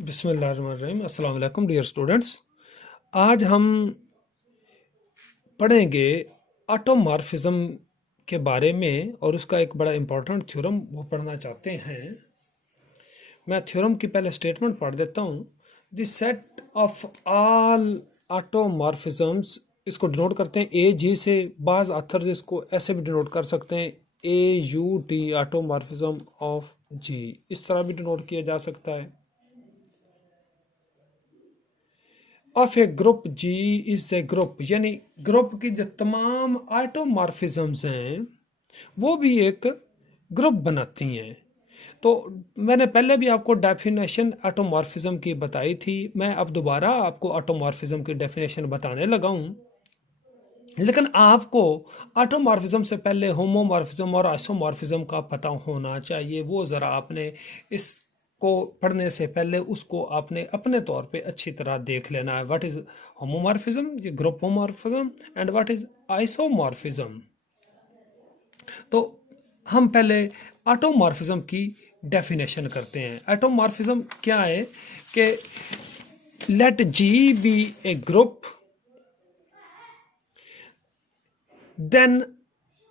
बिस्मिल्लाहिर्रहमानिर्रहीम। अस्सलाम वालेकुम डियर स्टूडेंट्स। आज हम पढ़ेंगे ऑटोमॉर्फिज्म के बारे में और उसका एक बड़ा इम्पोर्टेंट थ्योरम वो पढ़ना चाहते हैं। मैं थ्योरम की पहले स्टेटमेंट पढ़ देता हूँ। द सेट ऑफ ऑल ऑटोमॉर्फिज्म्स, इसको डिनोट करते हैं ए जी से। बाज़ ऑथर्स इसको ऐसे भी डिनोट कर सकते हैं AUT, ऑटोमॉर्फिज्म ऑफ जी, इस तरह भी डिनोट किया जा सकता है। Of a group G is a group, यानी ग्रुप की जो तमाम ऑटोमॉर्फिज्म्स हैं वो भी एक ग्रुप बनाती हैं। तो मैंने पहले भी आपको डेफिनेशन ऑटोमॉर्फिज्म की बताई थी। मैं अब दोबारा आपको ऑटोमॉर्फिज्म की डेफिनेशन बताने लगा हूँ, लेकिन आपको ऑटोमॉर्फिज्म से पहले होमोमॉर्फिज्म और आइसोमॉर्फिज्म का पता होना चाहिए। वो ज़रा आपने इसको पढ़ने से पहले उसको आपने अपने तौर पे अच्छी तरह देख लेना है। व्हाट इज़ होमोमॉर्फिज्म, ये group homomorphism, and what is isomorphism. तो हम पहले ऑटोमॉर्फिज्म की डेफिनेशन करते हैं। ऑटोमॉर्फिज्म क्या है कि let G be a group, then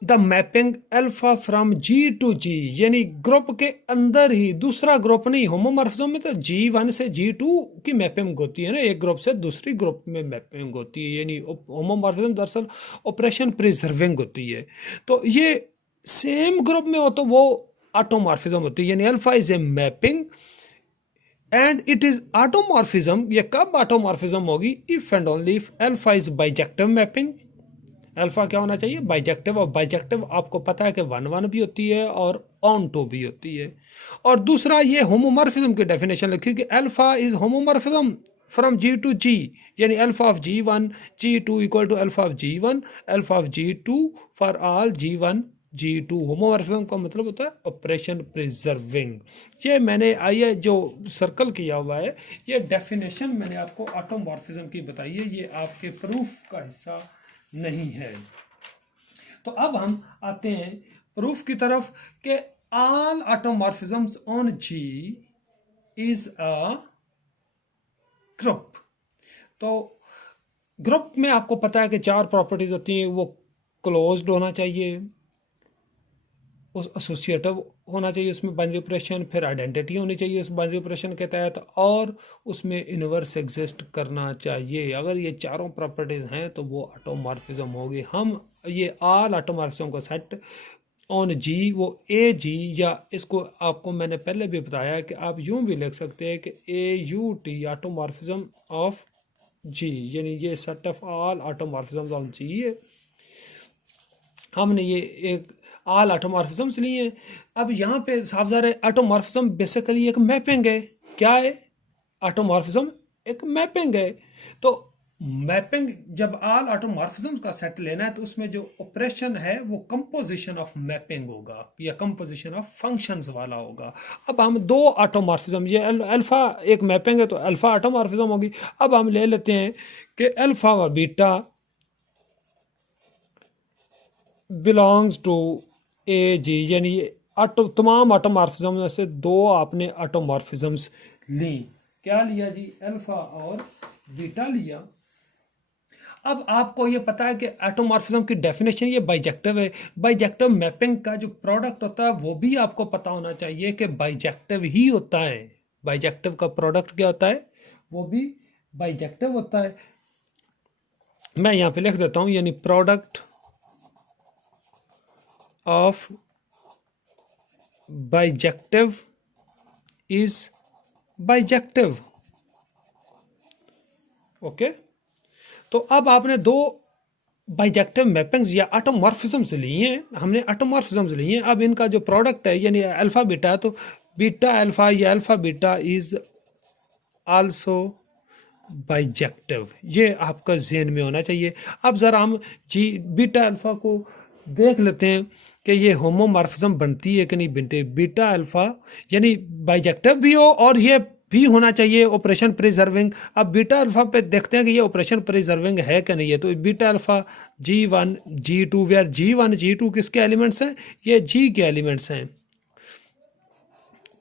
the mapping alpha from G to G, यानी ग्रुप के अंदर ही दूसरा ग्रुप नहीं। होमोमॉर्फिज्म में तो G1 से G2 की मैपिंग होती है ना, एक ग्रुप से दूसरी ग्रुप में मैपिंग होती है। यानी होमोमॉर्फिज्म दरअसल ऑपरेशन प्रिजर्विंग होती है। तो ये सेम ग्रुप में हो तो वो ऑटोमॉर्फिज्म होती है, यानी alpha is a mapping and it is automorphism. ये कब ऑटोमॉर्फिज्म होगी? If and only if alpha is bijective mapping. Alpha क्या होना चाहिए? बाइजेक्टिव। और बाइजेक्टिव आपको पता है कि 1-1 भी होती है और ऑन टू भी होती है। और दूसरा ये होमोमॉर्फिज्म की डेफिनेशन लिखी कि alpha is homomorphism from G to G, यानी alpha of G1 G2 equal to alpha of G1 alpha of G2 for all G1 G2। Homomorphism का मतलब होता है ऑपरेशन प्रिजर्विंग। ये मैंने आइए जो सर्कल किया हुआ है, ये डेफिनेशन मैंने आपको ऑटोमॉर्फिज्म की बताई है, ये आपके प्रूफ का हिस्सा नहीं है। तो अब हम आते हैं प्रूफ की तरफ कि all automorphisms on G is a group. तो ग्रुप में आपको पता है कि 4 प्रॉपर्टीज होती हैं। वो क्लोज्ड होना चाहिए, उस एसोसिएटिव होना चाहिए, उसमें बाइनरी ऑपरेशन, फिर आइडेंटिटी होनी चाहिए उस बाइनरी ऑपरेशन के तहत, और उसमें इनवर्स एग्जिस्ट करना चाहिए। अगर ये चारों प्रॉपर्टीज हैं तो वो ऑटोमॉर्फिज्म होगी। हम ये ऑल ऑटोमॉर्फिज्म का सेट ऑन जी, वो ए जी, या इसको आपको मैंने पहले भी बताया कि आप यूं भी लिख सकते हैं कि AUT, ऑटोमॉर्फिज्म ऑफ जी, यानी ये set of all automorphism of G है। हमने ये एक ऑल ऑटोमॉर्फिज्म्स लिए हैं। अब यहाँ पे साफ ज़ाहिर है ऑटोमॉर्फिज्म बेसिकली एक मैपिंग है। क्या है? ऑटोमॉर्फिज्म एक मैपिंग है। तो मैपिंग, जब ऑल ऑटोमॉर्फिज्म्स का सेट लेना है तो उसमें जो ऑपरेशन है वो कंपोजिशन ऑफ मैपिंग होगा या कंपोजिशन ऑफ फंक्शंस वाला होगा। अब हम दो ऑटोमॉर्फिज्म, ये अल्फा एक मैपिंग है तो अल्फा ऑटोमॉर्फिज्म होगी। अब हम ले लेते हैं कि अल्फा व beta belongs to A G, यानी तमाम ऑटोमॉर्फिज्म में से दो आपने ऑटोमॉर्फिज्म्स ली। क्या लिया जी? अल्फा और बीटा लिया। अब आपको ये पता है कि ऑटोमॉर्फिज्म की डेफिनेशन ये बाइजेक्टिव है। बाइजेक्टिव मैपिंग का जो प्रोडक्ट होता है वो भी आपको पता होना चाहिए कि बाइजेक्टिव ही होता है। बाइजेक्टिव का प्रोडक्ट क्या होता है? वो भी बाइजेक्टिव होता है। मैं यहाँ पे लिख देता हूँ, यानी product of bijective is bijective। Okay, तो अब आपने दो बाइजेक्टिव मैपिंग्स या ऑटोमॉर्फिज्म्स लिए हैं, हमने ऑटोमॉर्फिज्म्स लिए हैं। अब इनका जो प्रोडक्ट है यानी अल्फा बीटा, तो बीटा अल्फा या alpha beta is also bijective. ये आपका जहन में होना चाहिए। अब ज़रा हम जी बीटा अल्फा को देख लेते हैं कि ये होमोमॉर्फिज्म बनती है कि नहीं बनती। बीटा अल्फा यानी बाइजेक्टिव भी हो और ये भी होना चाहिए ऑपरेशन प्रिजर्विंग। अब बीटा अल्फा पे देखते हैं कि ये ऑपरेशन प्रिजर्विंग है कि नहीं है। तो beta alpha G1 G2, where G1 G2 किसके एलिमेंट्स हैं? ये जी के एलिमेंट्स हैं।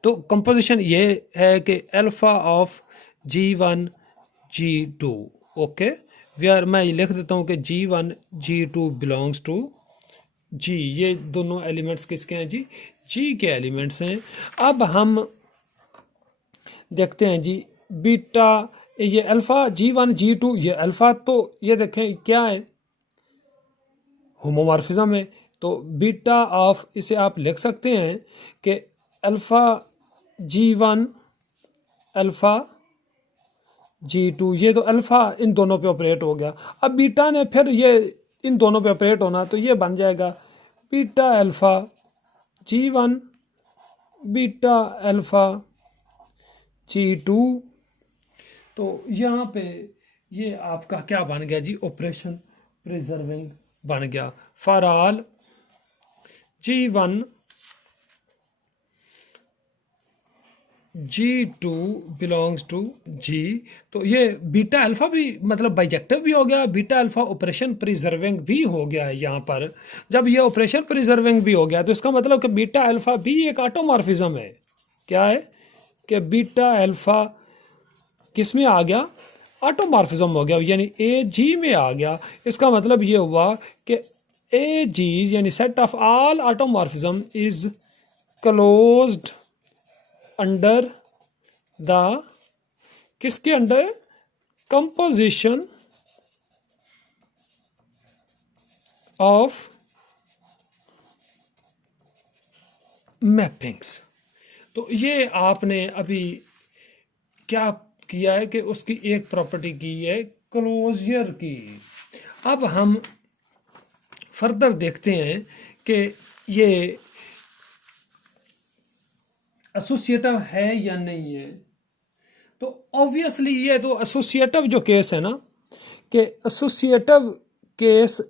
तो कंपोजिशन ये है कि alpha of G1 G2, okay, where मैं लिख देता हूँ कि G1 G2 belongs to G। ये दोनों एलिमेंट्स किसके हैं जी? G के एलिमेंट्स हैं। अब हम देखते हैं जी बीटा, ये अल्फा G1 G2, ये अल्फा, तो ये देखें क्या है, होमोमॉर्फिज्म है। तो बीटा ऑफ, इसे आप लिख सकते हैं कि अल्फा G1 अल्फा G2, ये तो अल्फा इन दोनों पे ऑपरेट हो गया। अब बीटा ने फिर ये इन दोनों पे ऑपरेट होना, तो ये बन जाएगा beta alpha G1 beta alpha G2। तो यहाँ पे ये आपका क्या बन गया जी? ऑपरेशन प्रिजर्विंग बन गया। For all G1 G2 belongs to G। तो ये बीटा अल्फा भी मतलब बाइजेक्टिव भी हो गया, बीटा अल्फा ऑपरेशन प्रिजर्विंग भी हो गया है यहाँ पर। जब ये ऑपरेशन प्रिजर्विंग भी हो गया तो इसका मतलब कि बीटा अल्फा भी एक ऑटोमॉर्फिज्म है। क्या है कि बीटा अल्फा किस में आ गया? ऑटोमॉर्फिज्म हो गया, यानी ए जी में आ गया। इसका मतलब ये हुआ कि ए जी यानी set of all automorphism is closed under the, किसके अंडर? Composition of mappings. तो ये आपने अभी क्या किया है कि उसकी एक प्रॉपर्टी की है क्लोजर की। अब हम फर्दर देखते हैं कि ये एसोसिएटिव है या नहीं है। तो ऑब्वियसली ये तो एसोसिएटिव जो केस है ना, कि associative case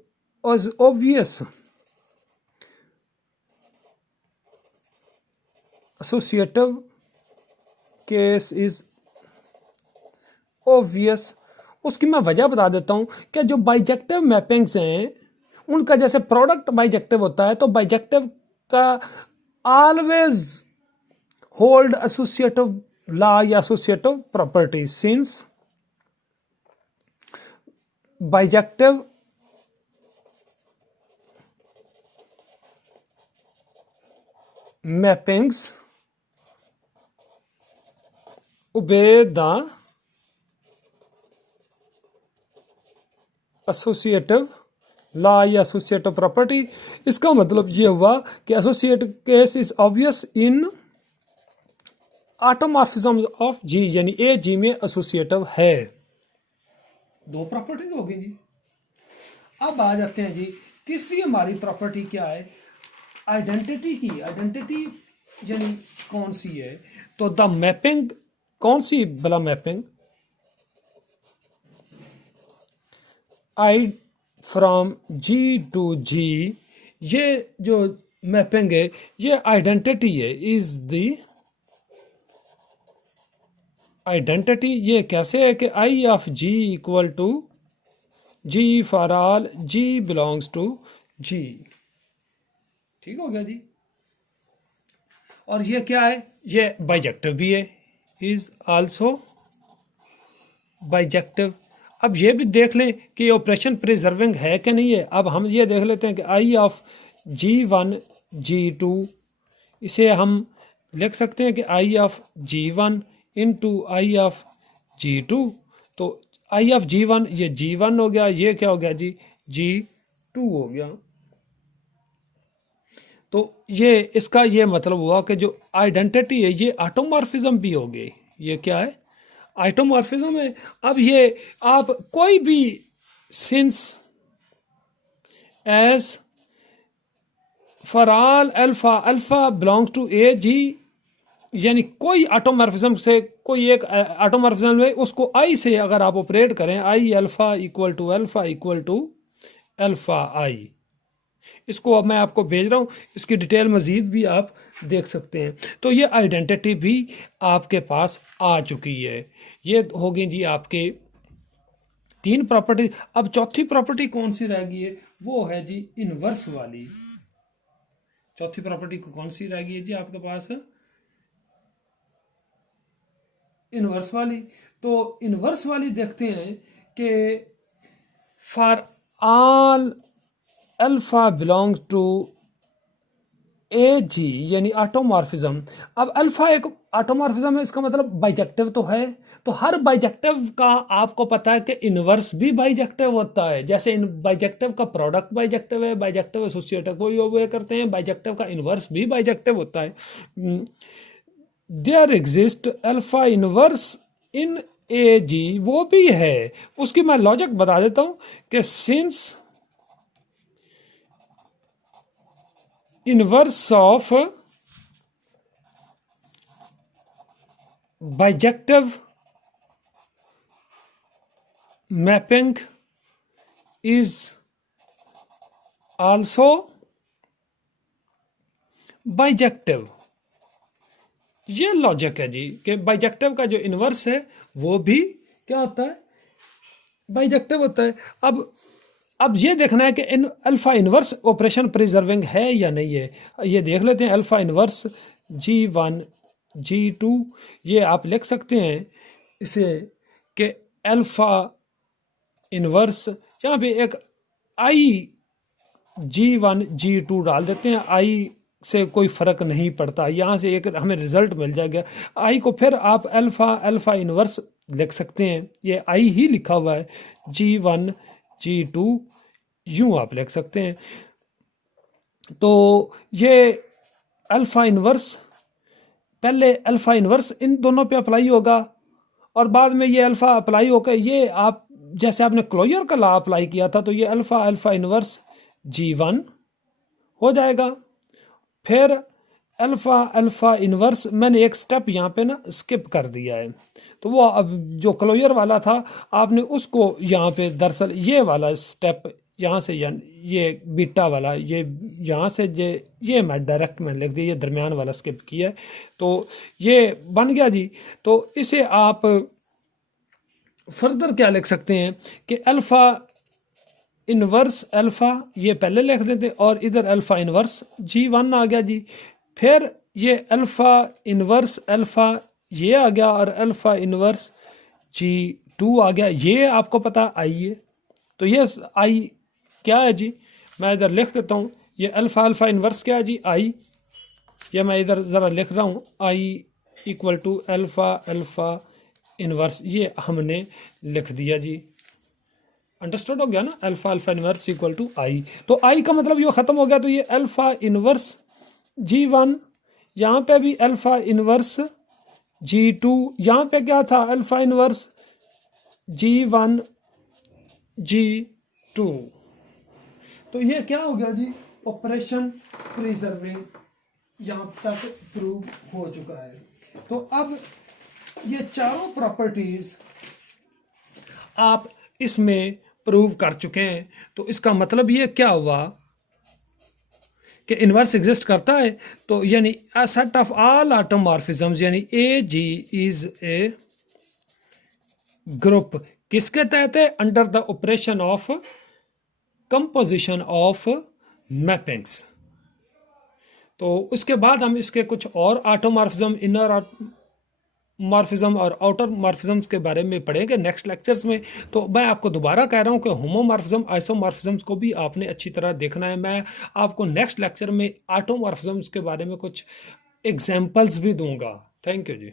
is obvious, associative case is obvious. उसकी मैं वजह बता देता हूं कि जो बाइजेक्टिव मैपिंग्स हैं उनका जैसे प्रोडक्ट बाइजेक्टिव होता है, तो बाइजेक्टिव का ऑलवेज होल्ड एसोसिएटिव लॉ या associative property, since bijective mappings obey the associative law या एसोसिएटिव प्रॉपर्टी। इसका मतलब ये हुआ कि associative case is obvious in automorphism of G, यानी ए जी में एसोसिएटिव है। दो प्रॉपर्टी हो गई जी। अब आ जाते हैं जी तीसरी हमारी प्रॉपर्टी क्या है? आइडेंटिटी की। आइडेंटिटी यानी कौन सी है? तो द मैपिंग, कौन सी भला mapping? I from G to G, ये जो मैपिंग है ये आइडेंटिटी है, इज द आइडेंटिटी। ये कैसे है कि I of G equal to G for all G belongs to G. ठीक हो गया जी। और ये क्या है? ये बाइजेक्टिव भी है, इज आल्सो बाइजेक्टिव। अब ये भी देख लें कि ये ऑपरेशन प्रिजर्विंग है कि नहीं है। अब हम ये देख लेते हैं कि आई ऑफ G1 G2, इसे हम लिख सकते हैं कि I of G1 into I of G2। तो आई ऑफ G1 ये G1 हो गया, ये क्या हो गया जी? G2 हो गया। तो ये इसका ये मतलब हुआ कि जो आइडेंटिटी है ये ऑटोमॉर्फिज्म भी हो गई। ये क्या है? ऑटोमॉर्फिज्म है। अब ये आप कोई भी since as for all alpha, alpha belongs to A G, यानी कोई ऑटोमॉर्फिज्म से कोई एक ऑटोमॉर्फिज्म है उसको आई से अगर आप ऑपरेट करें, I alpha equal to alpha equal to alpha I. इसको अब मैं आपको भेज रहा हूँ, इसकी डिटेल मज़ीद भी आप देख सकते हैं। तो ये आइडेंटिटी भी आपके पास आ चुकी है। ये हो गई जी आपके तीन प्रॉपर्टी। अब चौथी प्रॉपर्टी कौन सी रह गई है? वो है जी इनवर्स वाली। चौथी प्रॉपर्टी कौन सी रह गई है जी आपके पास? इनवर्स वाली। तो इनवर्स वाली देखते हैं कि for all alpha belong to A G, यानी ऑटोमॉर्फिज्म। अब अल्फा एक ऑटोमॉर्फिज्म है, इसका मतलब बाइजेक्टिव तो है। तो हर बाइजेक्टिव का आपको पता है कि इनवर्स भी बाइजेक्टिव होता है। जैसे इन बाइजेक्टिव का प्रोडक्ट बाइजेक्टिव है, बाइजेक्टिव एसोसिएटिव को वे करते हैं, बाइजेक्टिव का इनवर्स भी बाइजेक्टिव होता है। There exist alpha inverse in A G, वो भी है। उसकी मैं लॉजिक बता देता हूं कि since inverse of bijective mapping is also bijective। ये लॉजिक है जी कि बाइजेक्टिव का जो इनवर्स है वो भी क्या होता है, बाइजेक्टिव होता है। अब ये देखना है कि इन अल्फा इनवर्स ऑपरेशन प्रिजर्विंग है या नहीं है। ये देख लेते हैं। अल्फा इनवर्स G1 G2, ये आप लिख सकते हैं इसे कि अल्फा इनवर्स, यहाँ पे एक I G1 G2 डाल देते हैं। I से कोई फ़र्क नहीं पड़ता, यहाँ से एक हमें रिजल्ट मिल जाएगा। I को फिर आप अल्फा इनवर्स लिख सकते हैं, ये I ही लिखा हुआ है। G1 G2 यूँ आप लिख सकते हैं। तो ये अल्फा इनवर्स, पहले अल्फा इनवर्स इन दोनों पे अप्लाई होगा और बाद में ये अल्फा अप्लाई होकर ये आप जैसे आपने क्लोजर का लॉ अप्लाई किया था, तो ये अल्फा इनवर्स G1 हो जाएगा। फिर अल्फा इनवर्स, मैंने एक स्टेप यहाँ पे ना स्किप कर दिया है, तो वो अब जो क्लोजर वाला था आपने उसको यहाँ पे दरअसल ये वाला स्टेप यहाँ से ये बीटा वाला ये यहाँ से ये मैं डायरेक्ट में लिख दिया, ये दरमियान वाला स्किप किया है, तो ये बन गया जी। तो इसे आप फर्दर क्या लिख सकते हैं कि अल्फा इनवर्स अल्फा ये पहले लिख देते और इधर अल्फा इनवर्स G1 आ गया जी। फिर ये अल्फा इनवर्स अल्फा ये आ गया और अल्फा इनवर्स G2 आ गया। ये आपको पता आई है, तो ये आई क्या है जी, मैं इधर लिख देता हूँ। ये अल्फा इनवर्स क्या है जी, आई। ये मैं इधर ज़रा लिख रहा हूँ, I equal to alpha inverse, ये हमने लिख दिया जी। अंडरस्टूड हो गया ना, अल्फा इनवर्स इक्वल टू आई। तो आई का मतलब ये ख़त्म हो गया। तो ये अल्फा इनवर्स G1, यहाँ पे भी अल्फा इनवर्स G2, यहाँ पे क्या था अल्फा इनवर्स G1 G2। तो ये क्या हो गया जी, ऑपरेशन प्रिजर्विंग यहाँ तक प्रूव हो चुका है। तो अब ये चारों प्रॉपर्टीज आप इसमें प्रूव कर चुके हैं। तो इसका मतलब ये क्या हुआ कि इनवर्स एग्जिस्ट करता है। तो यानी अ सेट ऑफ ऑल ऑटोमॉर्फिज्म्स, यानी A ji is a group किसके तहत है, under the operation of composition of mappings. तो उसके बाद हम इसके कुछ और ऑटोमॉर्फिज्म, इनर मॉर्फिज्म और आउटर मॉर्फिज्म्स के बारे में पढ़ेंगे नेक्स्ट लेक्चर्स में। तो मैं आपको दोबारा कह रहा हूं कि होमोमॉर्फिज्म आइसोमॉर्फिज्म्स को भी आपने अच्छी तरह देखना है। मैं आपको नेक्स्ट लेक्चर में ऑटोमॉर्फिज्म्स के बारे में कुछ एग्जांपल्स भी दूंगा। Thank you ji.